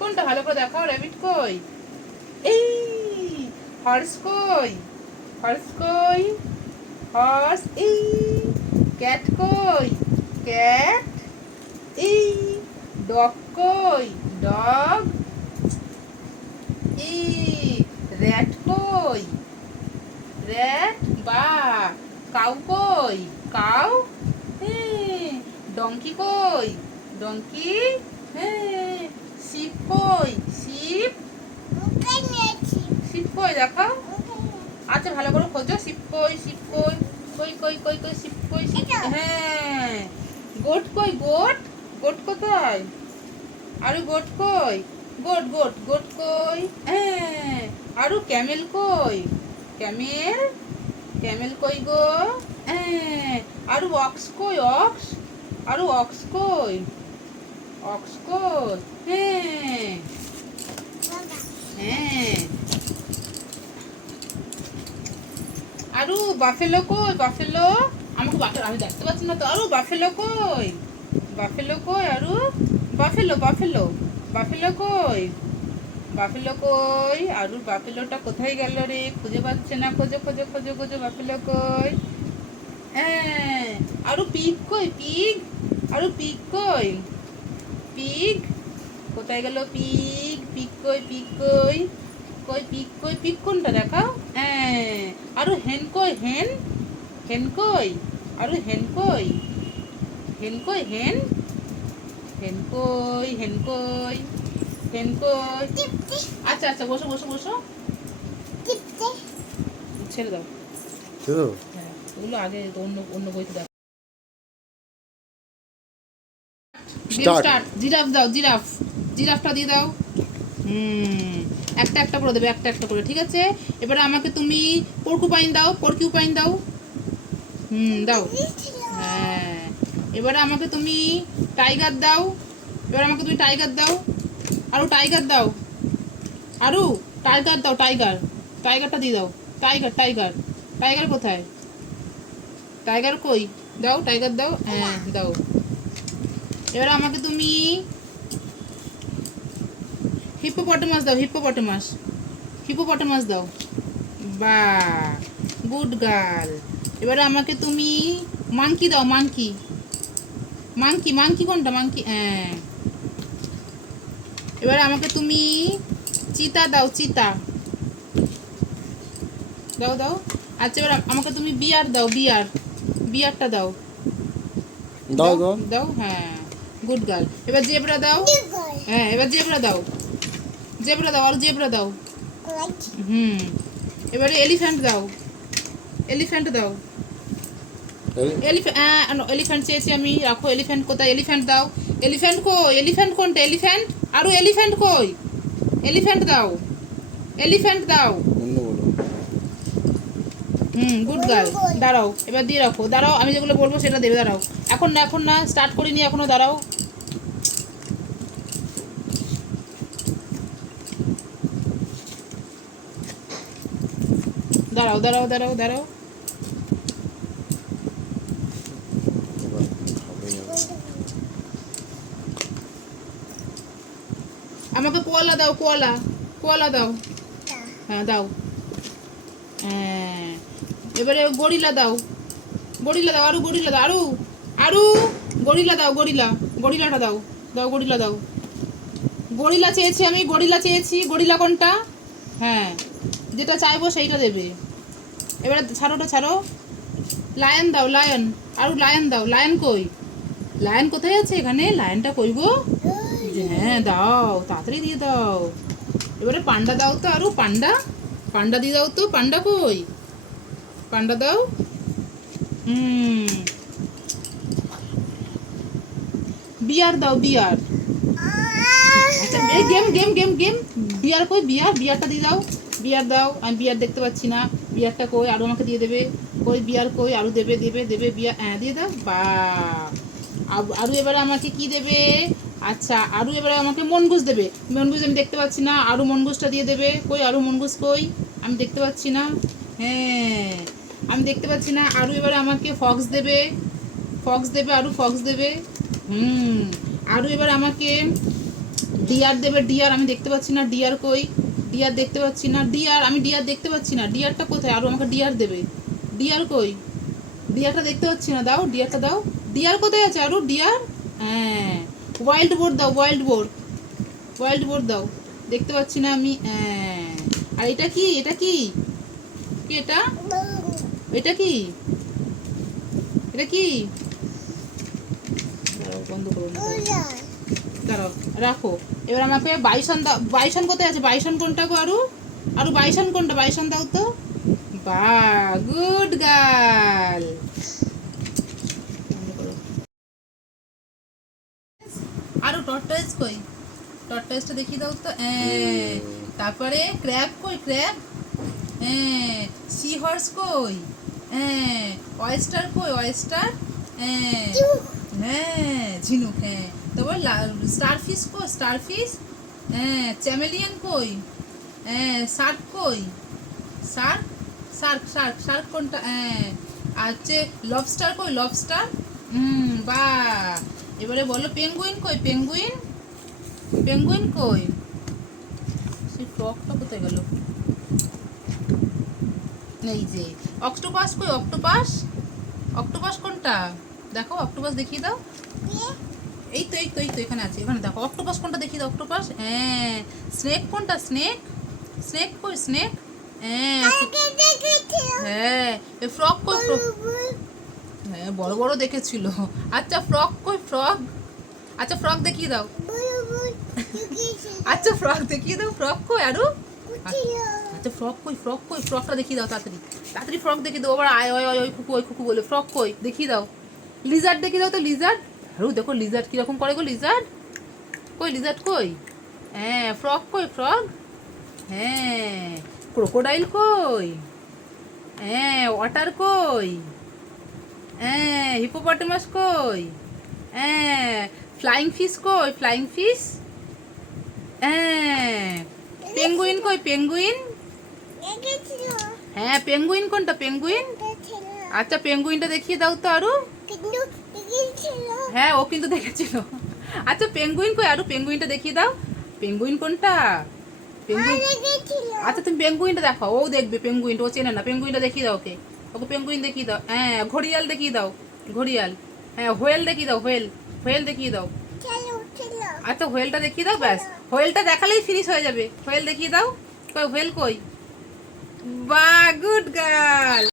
কোনটা ভালো করে দেখাও, র্যাবিট কই? এই হর্স কই? হর্স কই? হর্স। এই ক্যাট কই? ক্যাট। এই ডগ কই? ডগ। এই র্যাট কই? র্যাট। বা কাউ কই? কাউ। হ্যাঁ। ডঙ্কি কই? ডঙ্কি। হ্যাঁ। শিপ কই? শিপ। শিপ কই দেখাও। আচ্ছা ভালো করে খোঁজো, শিপ কই? শিপ কই? কই কই কই কই শিপ কই? শিপ। হ্যাঁ। গোট কই? গোট। গোট কোথায়? আরো গোট কই? গোট গোট গোট কই? হ্যাঁ। আরো ক্যামেল কই? ক্যামেল। ক্যামেল কই গো? হ্যাঁ। আরো অক্স কই? অক্স। আরো অক্স কই? অক্স কই? হ্যাঁ। হ্যাঁ। আরো বাফেলো কই? বাফেলো। আমাকে বাফেলো আমি দেখতে পাচ্ছি না তো। আরো বাফেলো কই? বাফেলো কই? আরো বাফেলো বাফেলো বাফেলো কই? বাফেলো কই? আরু বাফেলোটা কোথায় গেল রে? খুঁজে পাচ্ছে না। খোঁজো খোঁজো খোঁজো খোঁজো বাফেলো কই? হ্যাঁ। আরু পিগ কই? পিগ। আরু পিগ কই? পিগ। কোথায় গেল পিগ? পিগ কই? পিগ কই? কই পিগ কই? পিগ কোনটা দেখাও। হ্যাঁ। আরু হেন কই? হেন। হেন কই? আরু হেন কই? হেন কই? হেন। হেন কই? হেন কই? হেন কই? আচ্ছা আচ্ছা বসো বসো বসো। ছেড়ে দাও। হ্যাঁ ওগুলো আগে অন্য অন্য বইতে দাও। স্টার্ট। জিরাফ দাও, জিরাফ। জিরাফটা দিয়ে দাও। হুম। একটা একটা করে দেবে, একটা একটা করে, ঠিক আছে। এবারে আমাকে তুমি পর্কুপাইন দাও, পর্কিউপাইন দাও। দাও। হ্যাঁ। এবারে আমাকে তুমি টাইগার দাও। এবারে আমাকে তুমি টাইগার দাও। আরো টাইগার দাও। আরো টাইগার দাও, টাইগার। টাইগারটা দিয়ে দাও। Tiger tiger. টাইগার কোথায়? টাইগার কই? দাও টাইগার দাও। হ্যাঁ দাও। এবারে আমাকে তুমি হিপ্পোপটেমাস দাও, হিপ্পোপটেমাস। হিপ্পোপটেমাস দাও। বা গুড গার্ল। এবারে আমাকে তুমি মাংকি দাও, মাংকি। মাংকি মাংকি কোনটা? মাংকি। হ্যাঁ। এবারে আমাকে তুমি চিতা দাও, চিতা। দাও দাও। আচ্ছা এবার আমাকে তুমি বিয়ার দাও, বিয়ার। বিয়ারটা দাও। দাও দাও দাও। হ্যাঁ গুড গার্ল। এবার জেব্রা দাও। হ্যাঁ এবার জেব্রা দাও। জেব্রা দাও, আর জেব্রা দাও। হুম। এবারে এলিফ্যান্ট দাও। এলিফ্যান্ট দাও। এলিফ্যান্ট চেয়েছি আমি, রাখো। এলিফ্যান্ট কোথায়? এলিফ্যান্ট দাও। এলিফ্যান্ট কই? এলিফ্যান্ট কোনটা? এলিফ্যান্ট। আরো এলিফ্যান্ট কই? এলিফ্যান্ট দাও। এলিফ্যান্ট দাও। Good girl. দাঁড়াও এবার দিয়ে রাখো। দাঁড়াও আমি যেগুলো বলবো সেটা দেবে। দাঁড়াও। এখন না, এখন না, স্টার্ট করিনি এখনো। দাঁড়াও। দাঁড়াও দাঁড়াও দাঁড়াও দাঁড়াও। আমাকে কোয়ালা দাও, কোয়ালা। কোয়ালা দাও। হ্যাঁ দাও। হ্যাঁ। এবারে গরিলা দাও। গরিলা দাও। আরু গরিলা দাও। আরু আরু গরিলা দাও, গরিলা। গরিলাটা দাও। দাও গরিলা দাও। গরিলা চেয়েছি আমি, গরিলা চেয়েছি। গরিলা কোনটা? হ্যাঁ যেটা চাইবো সেইটা দেবে। এবারে ছাড়োটা ছাড়ো। লায়ন দাও, লায়ন। আরু লায়ন দাও। লায়ন কই? লায়ন কোথায় আছে এখানে? লায়নটা কই গো? হ্যাঁ দাও, তাড়াতাড়ি দিয়ে দাও। এবারে পান্ডা দাও তো। আরু পান্ডা। পান্ডা দিয়ে দাও তো। পান্ডা কই? পান্ডা দাও। হুম। বিয়ার দাও, বিয়ার। আচ্ছা এই গেম গেম গেম গেম। বিয়ার কই? বিয়ার। বিয়ারটা দিয়ে দাও। বিয়ার দাও। আমি বিয়ার দেখতে পাচ্ছি না। বিয়ারটা কই? আরো আমাকে দিয়ে দেবে। কই বিয়ার কই? আরো দেবে দেবে দেবে। বিয়ার। হ্যাঁ দিয়ে দাও। বা আরো এবারে আমাকে কি দেবে? আচ্ছা আরো এবারে আমাকে মনগুস দেবে। মনগুস আমি দেখতে পাচ্ছি না। আরো মনগুসটা দিয়ে দেবে। কই আরো মনগুস কই? আমি দেখতে পাচ্ছি না। হ্যাঁ আমি দেখতে পাচ্ছি না। আরো এবারে আমাকে ফক্স দেবে। ফক্স দেবে। আরো ফক্স দেবে। হুম। আরো এবার আমাকে ডিয়ার দেবে, ডিয়ার আমি দেখতে পাচ্ছি না, ডিয়ার কই? ডিয়ার দেখতে পাচ্ছি না, ডিয়ার আমি ডিয়ার দেখতে পাচ্ছি না, ডিয়ারটা কোথায়? আরও আমাকে ডিয়ার দেবে, ডিয়ার কই? ডিয়ারটা দেখতে পাচ্ছি না, দাও ডিয়ারটা দাও। ডিয়ার কোথায় আছে আরও? ডিয়ার, হ্যাঁ। ওয়াইল্ড বোর্ড দাও, ওয়াইল্ড বোর্ড, ওয়াইল্ড বোর্ড দাও, দেখতে পাচ্ছি না আমি, হ্যাঁ। আর এটা কি, এটা কি, কি এটা? এটা কি, এটা কি? দাঁড়াও, বন্ধ করো না, দাঁড়াও রাখো। এবার আমাকে বাইসন দাও। বাইসন কোথায় আছে? বাইসন কোনটা গো? আরু আরু বাইসন কোনটা? বাইসন দাও তো। বা, গুড গার্ল। আরু টর্টয়েস কই? টর্টয়েসটা দেখিয়ে দাও তো। তারপরে ক্র্যাব কই? ক্র্যাব, হ্যাঁ। সি হর্স কই? হ্যাঁ। অয়েস্টার কই? অয়েস্টার, হ্যাঁ। হ্যাঁ, ঝিনুক, হ্যাঁ। তারপর স্টারফিশ কই? স্টারফিশ, হ্যাঁ। চ্যামেলিয়ন কই? হ্যাঁ। শার্ক কই? শার্ক, শার্ক, শার্ক, শার্ক কোনটা? হ্যাঁ। আর হচ্ছে লবস্টার কই? লবস্টার, বাহ। এবারে বলো পেঙ্গুইন কই? পেঙ্গুইন, পেঙ্গুইন কই? সেই ফ্রকটা কোথায় গেল? এই যে অক্টোপাস কই? অক্টোপাস, অক্টোপাস কোনটা? দেখো অক্টোপাস দেখিয়ে দাও। এই তো এই তো এই তো এখানে আছে, এখানে দেখো অক্টোপাস কোনটা দেখিয়ে দাও। অক্টোপাস, হ্যাঁ। স্নেক কোনটা? স্নেক, স্নেক কই? স্নেক, হ্যাঁ। হ্যাঁ, এই ফ্রক কই? ফ্রক, হ্যাঁ বড় বড় দেখেছিল। আচ্ছা ফ্রক কই? ফ্রক, আচ্ছা ফ্রক দেখিয়ে দাও। আচ্ছা ফ্রক দেখিয়ে দাও, ফ্রক কই? আরো, আচ্ছা ফ্রক কই? ফ্রক কই? ফ্রকটা দেখিয়ে দাও তাড়াতাড়ি, তাড়াতাড়ি ফ্রক দেখিয়ে দাও। আবার আয় ওই ওই কুকু, ওই কুকু বলে ফ্রক কই? দেখিয়ে দাও। লিজার্ড দেখিয়ে দাও তো, লিজার্ড। আরো দেখো লিজার্ড কিরকম করে গো? লিজার্ড কই? লিজার্ড কই? হ্যাঁ। ফ্রক কই? ফ্রক, হ্যাঁ। ক্রোকোডাইল কই? হ্যাঁ। ওয়াটার কই? হ্যাঁ। হিপোপটেমাস কই? হ্যাঁ। ফ্লাইং ফিশ কই? ফ্লাইং ফিশ, হ্যাঁ। পেঙ্গুইন কই? পেঙ্গুইন, হ্যাঁ। পেঙ্গুইন কোনটা? পেঙ্গুইন, আচ্ছা পেঙ্গুইনটা দেখিয়ে দাও তো আরো। হ্যাঁ ও কিন্তু দেখেছিল। আচ্ছা পেঙ্গুইন কই? আরো পেঙ্গুইনটা দেখিয়ে দাও। পেঙ্গুইন কোনটা? পেঙ্গুইন, আচ্ছা তুমি পেঙ্গুইনটা দেখো, ও দেখবে পেঙ্গুইনটা, ও চেনে না। পেঙ্গুইনটা দেখিয়ে দাও ওকে, ওকে পেঙ্গুইন দেখিয়ে দাও। হ্যাঁ। ঘড়িয়াল দেখিয়ে দাও, ঘড়িয়াল, হ্যাঁ। হোয়েল দেখিয়ে দাও, হোয়েল, হোয়েল দেখিয়ে দাও। আচ্ছা হোয়েলটা দেখিয়ে দাও, ব্যাস। হোয়েলটা দেখালেই ফিনিশ হয়ে যাবে। হোয়েল দেখিয়ে দাও, কই হোয়েল কই? বাহ, গুড গার্ল।